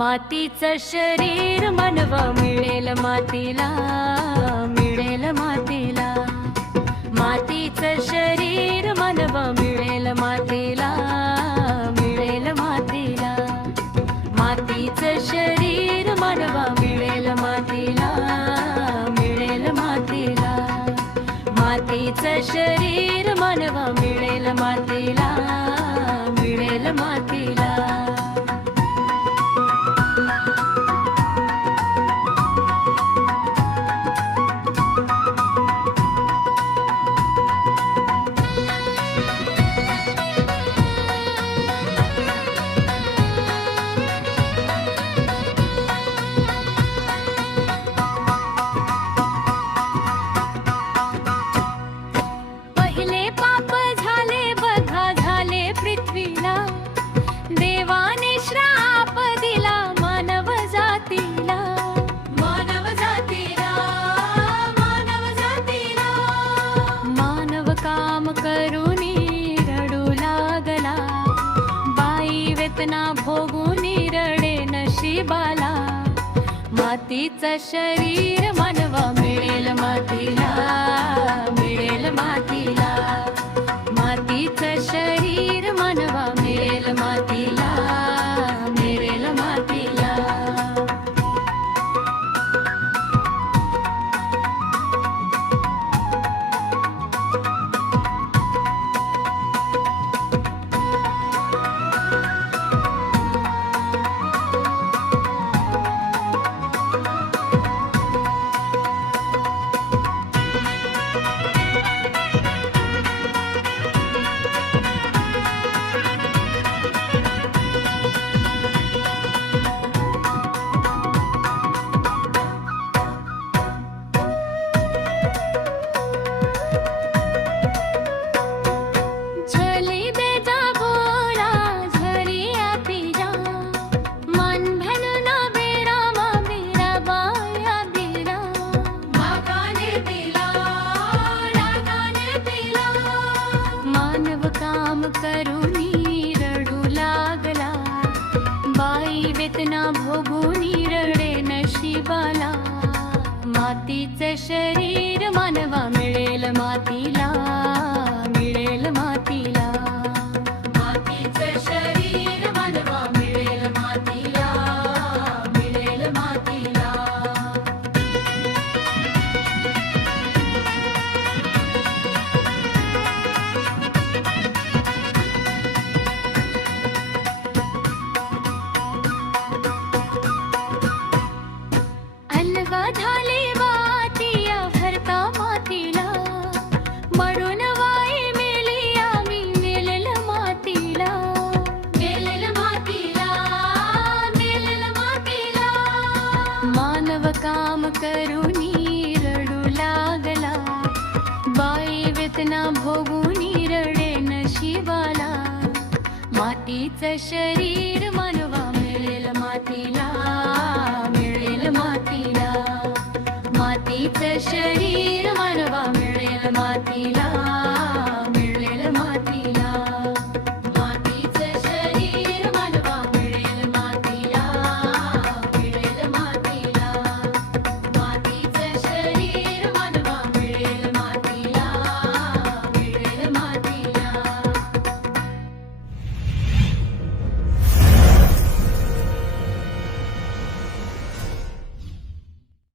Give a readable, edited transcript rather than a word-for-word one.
मातीचं शरीर मनवा मिळेल मातीला, मिळेल मातीला. मातीचं शरीर मनवा मिळेल मातीला, मिळेल मातीला. मातीचं शरीर मनवा मिळेल मातीला, मिळेल मातीला. मातीचं शरीर मनवा मिळेल मातीला, मिळेल मातीला. देवाने श्राप दिला मानव जातीला, मानव जातीला, मानव जातीला. मानव काम करूनी रडू लागला, बाई वेतना भोगूनी रडे नशिबाला. मातीचं शरीर मनवा मिळेल मातीला, मिळेल मातीला. मातीचं शरीर मनवा मिळेल मातीला, मिळेल मातीला. काम करूनी रडू लागला, बाई वेतना भोगूनी रडे नशिबाला. मातीचं शरीर मनवा मिळेल मातीला, मिळेल मातीला. मातीचं शरीर मनवा मिळेल मातीला, मिळेल मातीला. झाले वातिया भरता मातीला, मरून वाई मेली आम्ही मेलेल मातीला, मेलेल मातीला, मेलेल मातीला. मानव काम करूनी रडू लागला, बाई वेतना भोगूनी रडे नशिबाला. मातीचं शरीर मनवा मिळेल मातीला, मिळेल मातीला. मातीचं शरीर मनवा मिळेल मातीला.